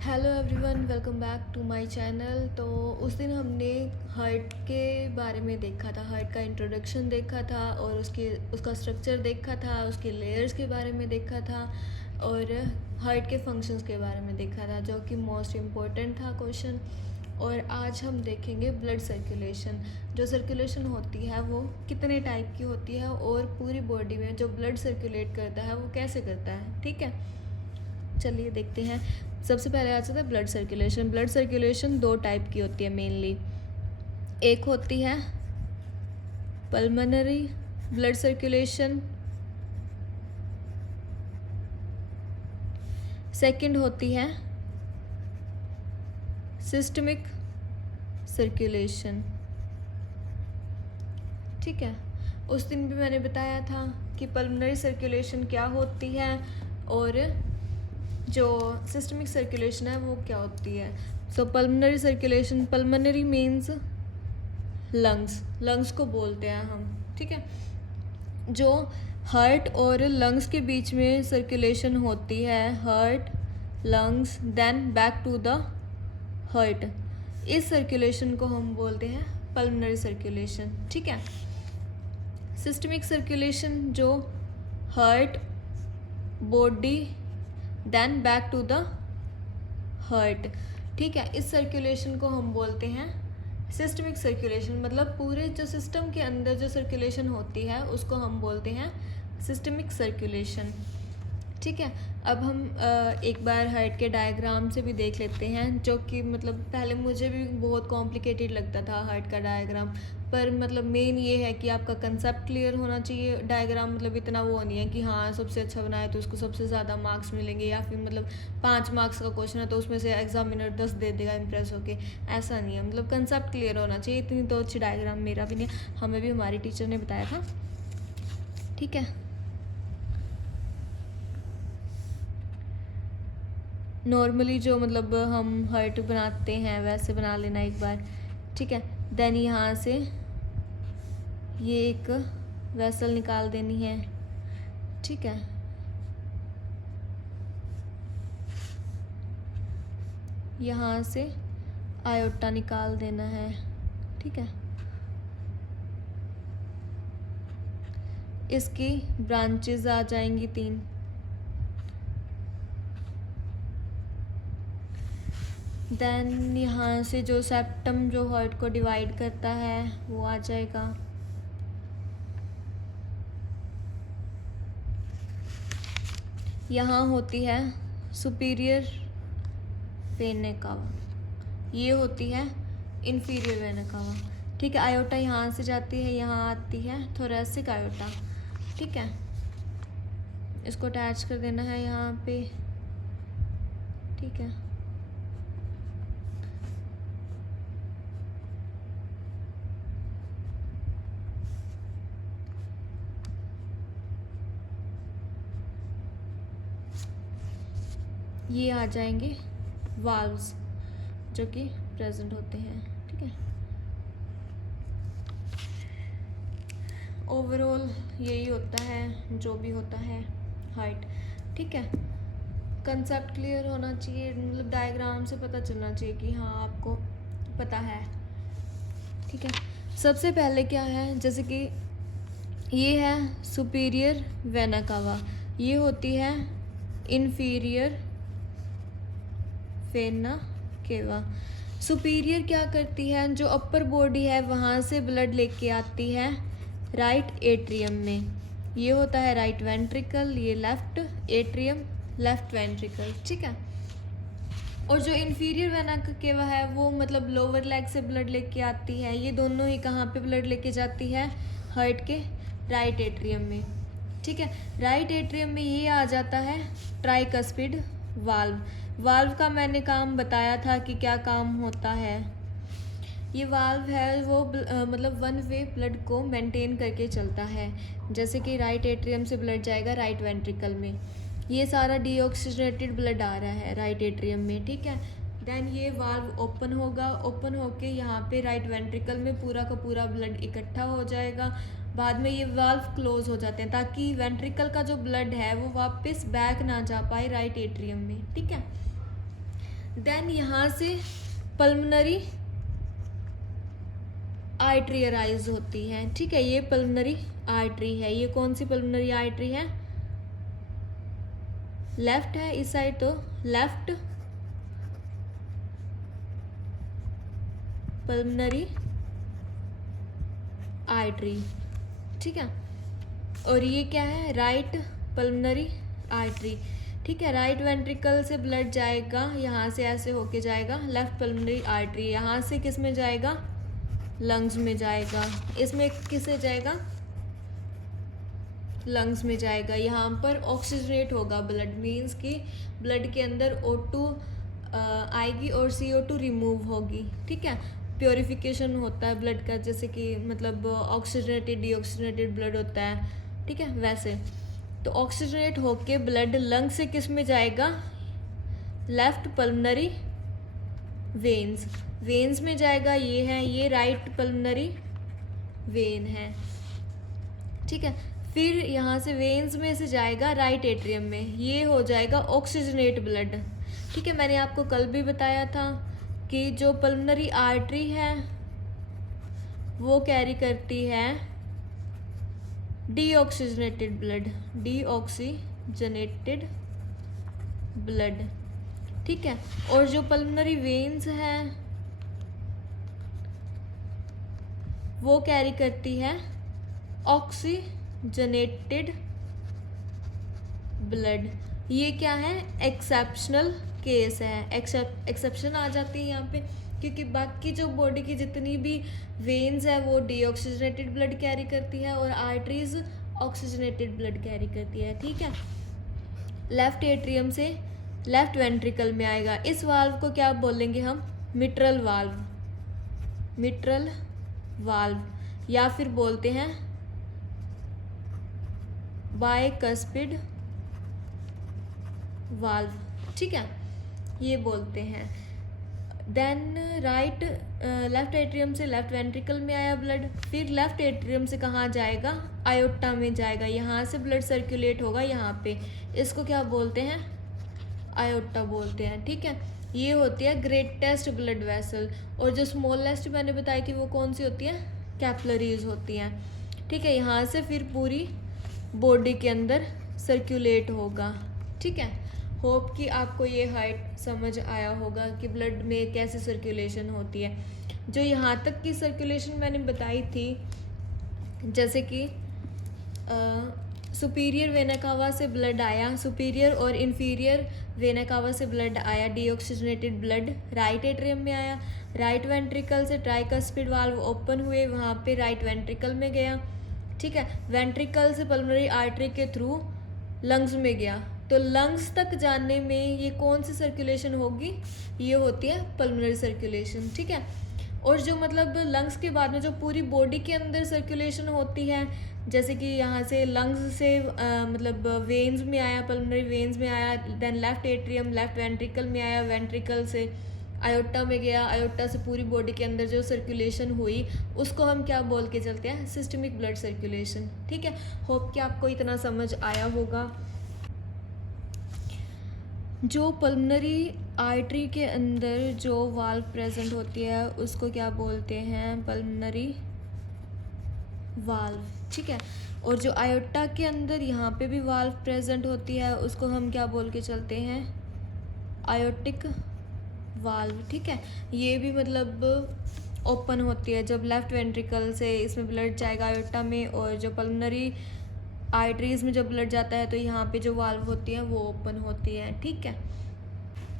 Hello everyone, welcome back to my channel. तो उस दिन हमने हार्ट के बारे में देखा था, हार्ट का इंट्रोडक्शन देखा था और उसका स्ट्रक्चर देखा था, उसके लेयर्स के बारे में देखा था और हार्ट के फंक्शंस के बारे में देखा था, जो कि मोस्ट इम्पोर्टेंट था क्वेश्चन। और आज हम देखेंगे ब्लड सर्कुलेशन। जो सर्कुलेशन होती है वो कितने टाइप की होती है और पूरी बॉडी में जो ब्लड सर्कुलेट करता है वो कैसे करता है। ठीक है, चलिए देखते हैं। सबसे पहले आ जाता है ब्लड सर्कुलेशन। ब्लड सर्कुलेशन दो टाइप की होती है मेनली। एक होती है पल्मोनरी ब्लड सर्कुलेशन, सेकंड होती है सिस्टमिक सर्कुलेशन। ठीक है, उस दिन भी मैंने बताया था कि पल्मोनरी सर्कुलेशन क्या होती है और जो सिस्टमिक सर्कुलेशन है वो क्या होती है। So pulmonary circulation, pulmonary means lungs को बोलते हैं हम। ठीक है, जो हार्ट और लंग्स के बीच में सर्कुलेशन होती है, heart lungs then back to the heart, इस सर्कुलेशन को हम बोलते हैं पल्मोनरी सर्कुलेशन। ठीक है, सिस्टमिक सर्कुलेशन जो heart body then back to the heart. ठीक है, इस सर्कुलेशन को हम बोलते हैं सिस्टमिक सर्कुलेशन। मतलब पूरे जो सिस्टम के अंदर जो सर्कुलेशन होती है उसको हम बोलते हैं सिस्टमिक सर्कुलेशन। ठीक है, अब हम एक बार हार्ट के डायग्राम से भी देख लेते हैं, जो कि मतलब पहले मुझे भी बहुत कॉम्प्लिकेटेड लगता था हार्ट का डायग्राम, पर मतलब मेन ये है कि आपका कंसेप्ट क्लियर होना चाहिए। डायग्राम मतलब इतना वो नहीं है कि हाँ सबसे अच्छा बनाए तो उसको सबसे ज़्यादा मार्क्स मिलेंगे, या फिर मतलब 5 मार्क्स का क्वेश्चन है तो उसमें से एग्जामिनर 10 दे देगा इम्प्रेस होके। ऐसा नहीं है, मतलब कंसेप्ट क्लियर होना चाहिए। इतनी तो अच्छी डायग्राम मेरा भी नहीं, हमें भी हमारी टीचर ने बताया था। ठीक है, नॉर्मली जो मतलब हम हार्ट बनाते हैं वैसे बना लेना एक बार। ठीक है, देन यहाँ से ये एक वेसल निकाल देनी है। ठीक है, यहाँ से आयोटा निकाल देना है। ठीक है, इसकी ब्रांचेस आ जाएंगी 3। देन यहाँ से जो सेप्टम जो हार्ट को डिवाइड करता है वो आ जाएगा। यहाँ होती है सुपीरियर वेना कावा, ये होती है इन्फीरियर वेना कावा। ठीक है, आयोटा यहाँ से जाती है, यहाँ आती है थोरेसिक आयोटा। ठीक है, इसको अटैच कर देना है यहाँ पे। ठीक है, ये आ जाएंगे वाल्व्स जो कि प्रेजेंट होते हैं। ठीक है, ओवरऑल यही होता है जो भी होता है हार्ट। ठीक है, कंसेप्ट क्लियर होना चाहिए, मतलब डायग्राम से पता चलना चाहिए कि हाँ आपको पता है। ठीक है, सबसे पहले क्या है, जैसे कि ये है सुपीरियर वेना कावा, ये होती है इन्फीरियर वेना केवा। सुपीरियर क्या करती है, जो अपर बॉडी है वहाँ से ब्लड लेके आती है राइट एट्रियम में। ये होता है राइट वेंट्रिकल, ये लेफ्ट एट्रियम, लेफ्ट वेंट्रिकल। ठीक है, और जो इन्फीरियर वेना केवा है वो मतलब लोअर लेग से ब्लड लेके आती है। ये दोनों ही कहाँ पे ब्लड लेके जाती है, हार्ट के राइट एट्रियम में। ठीक है, राइट एट्रियम में ये आ जाता है ट्राइकस्पिड वाल्व। वाल्व का मैंने काम बताया था कि क्या काम होता है। ये वाल्व है वो मतलब वन वे ब्लड को मेंटेन करके चलता है। जैसे कि राइट एट्रियम से ब्लड जाएगा राइट वेंट्रिकल में, ये सारा डीऑक्सीजनेटेड ब्लड आ रहा है राइट एट्रियम में। ठीक है, देन ये वाल्व ओपन होगा, ओपन होके यहाँ पे राइट वेंट्रिकल में पूरा का पूरा ब्लड इकट्ठा हो जाएगा। बाद में ये वाल्व क्लोज हो जाते हैं ताकि वेंट्रिकल का जो ब्लड है वो वापस बैक ना जा पाए राइट एट्रियम में। ठीक है, देन यहाँ से पल्मोनरी आर्टरी अराइज होती है, ठीक है। ये पल्मोनरी आर्टरी है, ये कौन सी पल्मोनरी आर्टरी है? लेफ्ट है इस साइड, तो लेफ्ट पल्मोनरी आर्टरी, ठीक है। और ये क्या है? राइट पल्मोनरी आर्टरी, ठीक है। राइट वेंट्रिकल से ब्लड जाएगा, यहाँ से ऐसे होके जाएगा लेफ्ट पल्मोनरी आर्टरी, यहाँ से किस में जाएगा? लंग्स में जाएगा। इसमें किससे जाएगा? लंग्स में जाएगा। यहाँ पर ऑक्सीजनेट होगा ब्लड, मीन्स कि ब्लड के अंदर O2 आएगी और CO2 रिमूव होगी, ठीक है। प्योरिफिकेशन होता है ब्लड का, जैसे कि मतलब ऑक्सीजनेटेड डीऑक्सीजनेटेड ब्लड होता है, ठीक है, वैसे। तो ऑक्सीजनेट होके ब्लड लंग से किस में जाएगा? लेफ्ट पल्मोनरी वेन्स, वेन्स में जाएगा। ये है, ये राइट पल्मोनरी वेन है, ठीक है। फिर यहाँ से वेन्स में से जाएगा राइट एट्रियम में, ये हो जाएगा ऑक्सीजनेट ब्लड, ठीक है। मैंने आपको कल भी बताया था कि जो पल्मोनरी आर्टरी है वो कैरी करती है डीऑक्सीजनेटेड ब्लड, डीऑक्सीजनेटेड ब्लड, ठीक है। और जो पल्मोनरी वेन्स हैं वो कैरी करती है ऑक्सीजनेटेड ब्लड। ये क्या है? एक्सेप्शनल केस है, एक्सेप्शन आ जाती है यहाँ पे, क्योंकि बाकी जो बॉडी की जितनी भी वेन्स है वो डीऑक्सीजनेटेड ब्लड कैरी करती है और आर्टरीज ऑक्सीजनेटेड ब्लड कैरी करती है, ठीक है। लेफ्ट एट्रियम से लेफ्ट वेंट्रिकल में आएगा। इस वाल्व को क्या बोलेंगे हम? मिट्रल वाल्व, मिट्रल वाल्व, या फिर बोलते हैं बाइकस्पिड वाल्व, ठीक है, ये बोलते हैं। देन राइट लेफ्ट एट्रियम से लेफ्ट वेंट्रिकल में आया ब्लड, फिर लेफ्ट एट्रियम से कहाँ जाएगा? आयोटा में जाएगा। यहाँ से ब्लड सर्कुलेट होगा यहाँ पे, इसको क्या बोलते हैं? आयोटा बोलते हैं, ठीक है। ये होती है ग्रेटेस्ट ब्लड वेसल, और जो स्मॉलेस्ट मैंने बताई थी वो कौन सी होती है? कैपिलरीज होती हैं, ठीक है। यहाँ से फिर पूरी बॉडी के अंदर सर्कुलेट होगा, ठीक है। होप कि आपको ये हार्ट समझ आया होगा कि ब्लड में कैसे सर्कुलेशन होती है। जो यहाँ तक की सर्कुलेशन मैंने बताई थी, जैसे कि सुपीरियर वेना कावा से ब्लड आया, सुपीरियर और इन्फीरियर वेना कावा से ब्लड आया, डीऑक्सीजनेटेड ब्लड राइट एट्रियम में आया। राइट वेंट्रिकल से ट्राइकस्पिड वाल्व ओपन हुए, वहाँ पे राइट वेंट्रिकल में गया, ठीक है। वेंट्रिकल से पल्मोनरी आर्टरी के थ्रू लंग्स में गया, तो लंग्स तक जाने में ये कौन सी सर्कुलेशन होगी? ये होती है पल्मोनरी सर्कुलेशन, ठीक है। और जो मतलब लंग्स के बाद में जो पूरी बॉडी के अंदर सर्कुलेशन होती है, जैसे कि यहाँ से लंग्स से मतलब वेन्स में आया, पल्मोनरी वेन्स में आया, then left atrium, left ventricle में आया, वेंट्रिकल से आयोटा में गया, आयोटा से पूरी बॉडी के अंदर जो सर्कुलेशन हुई उसको हम क्या बोल के चलते हैं? सिस्टमिक ब्लड सर्कुलेशन, ठीक है। होप कि आपको इतना समझ आया होगा। जो पल्मोनरी आर्टरी के अंदर जो वाल्व प्रेजेंट होती है उसको क्या बोलते हैं? पल्मोनरी वाल्व, ठीक है। और जो आयोटा के अंदर यहाँ पे भी वाल्व प्रेजेंट होती है उसको हम क्या बोल के चलते हैं? आयोटिक वाल्व, ठीक है। ये भी मतलब ओपन होती है जब लेफ्ट वेंट्रिकल से इसमें ब्लड जाएगा आयोटा में, और जो पल्मोनरी आर्टरीज में जब ब्लड जाता है तो यहाँ पे जो वाल्व होती है वो ओपन होती है, ठीक है।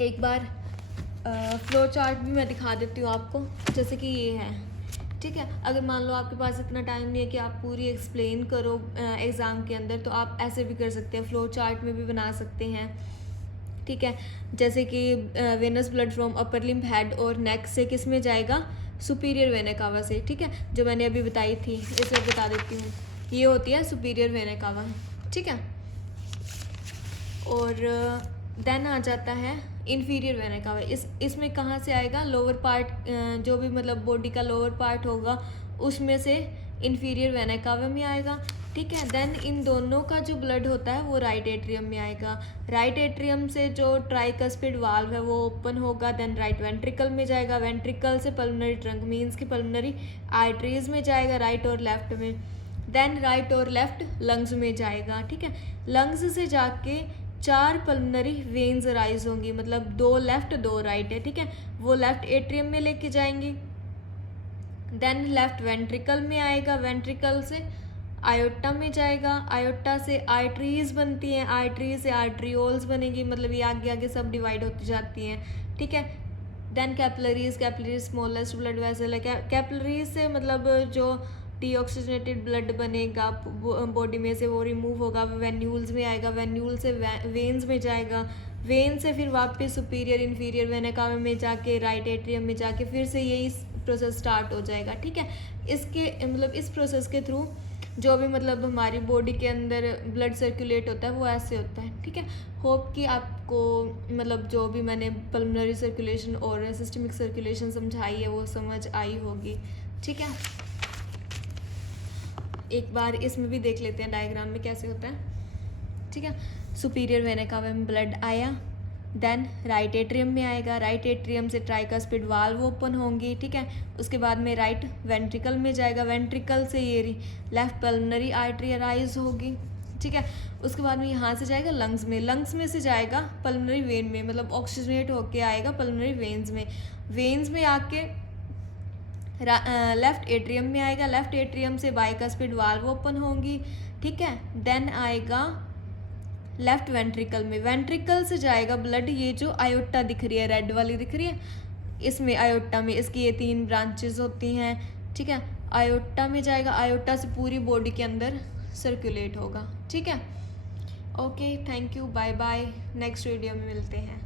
एक बार फ्लो चार्ट भी मैं दिखा देती हूँ आपको, जैसे कि ये है, ठीक है। अगर मान लो आपके पास इतना टाइम नहीं है कि आप पूरी एक्सप्लेन करो एग्ज़ाम के अंदर, तो आप ऐसे भी कर सकते हैं, फ्लो चार्ट में भी बना सकते हैं, ठीक है। जैसे कि venous blood from upper limb, head और नेक से किस में जाएगा? सुपीरियर वेना कावा से, ठीक है, जो मैंने अभी बताई थी, इसे बता देती हूँ। ये होती है सुपीरियर वेना कावा, ठीक है। और देन आ जाता है इन्फीरियर वेना कावा। इसमें कहाँ से आएगा? लोअर पार्ट, जो भी मतलब बॉडी का लोअर पार्ट होगा उसमें से इन्फीरियर वेना कावा में आएगा। ठीक है। देन इन दोनों का जो ब्लड होता है वो राइट एट्रियम में आएगा। राइट एट्रियम से जो ट्राइकस्पिड वाल्व है वो ओपन होगा, देन राइट वेंट्रिकल में जाएगा, वेंट्रिकल से पल्मोनरी ट्रंक मीन्स की पल्मोनरी आर्टरीज में जाएगा राइट और लेफ्ट में, देन राइट और लेफ्ट लंग्स में जाएगा। ठीक है, लंग्स से जाके 4 पल्मोनरी वेन्स राइज होंगी, मतलब 2 लेफ्ट 2 राइट है। ठीक है, वो लेफ्ट एट्रियम में लेके जाएंगे, देन लेफ्ट वेंट्रिकल में आएगा, वेंट्रिकल से आयोटा में जाएगा, आयोटा से आर्टरीज बनती हैं, आर्टरी से आर्ट्रियोल्स बनेगी, मतलब ये आगे आगे सब डिवाइड होती जाती हैं। ठीक है, then capillaries, capillaries smallest blood vessel है, कैपिलरीज से मतलब जो डीऑक्सीजनेटेड ब्लड बनेगा बॉडी में से वो रिमूव होगा, वेन्यूल्स में आएगा, वेन्यूल से वेन्स में जाएगा, वेन से फिर वापस सुपीरियर इन्फीरियर वेना कावा में जाके राइट एट्रियम में जाके फिर से यही प्रोसेस स्टार्ट हो जाएगा। ठीक है, इसके मतलब इस प्रोसेस के थ्रू जो भी मतलब हमारी बॉडी के अंदर ब्लड सर्कुलेट होता है वो ऐसे होता है। ठीक है, होप कि आपको मतलब जो भी मैंने पल्मोनरी सर्कुलेशन और सिस्टमिक सर्कुलेशन समझाई है वो समझ आई होगी। ठीक है, एक बार इसमें भी देख लेते हैं डायग्राम में कैसे होता है। ठीक है, सुपीरियर वेना कावा में ब्लड आया, देन राइट एट्रियम में आएगा, राइट एट्रियम से ट्राइकस्पिड वाल्व ओपन होंगी। ठीक है, उसके बाद में राइट वेंट्रिकल में जाएगा, वेंट्रिकल से ये लेफ्ट पल्मोनरी आर्टरी राइज होगी। ठीक है, उसके बाद में यहाँ से जाएगा लंग्स में, लंग्स में से जाएगा पल्मोनरी वेन में, मतलब ऑक्सीजनेट होके आएगा पल्मोनरी वेन्स में, वेन्स में आके लेफ्ट एट्रियम में आएगा, लेफ्ट एट्रियम से बाइकस्पिड वाल्व ओपन होंगी। ठीक है, देन आएगा लेफ्ट वेंट्रिकल में, वेंट्रिकल से जाएगा ब्लड, ये जो आयोटा दिख रही है रेड वाली दिख रही है, इसमें आयोटा में इसकी ये 3 ब्रांचेस होती हैं। ठीक है, आयोटा में जाएगा, आयोटा से पूरी बॉडी के अंदर सर्कुलेट होगा। ठीक है, okay, thank you, bye bye, next video में मिलते हैं।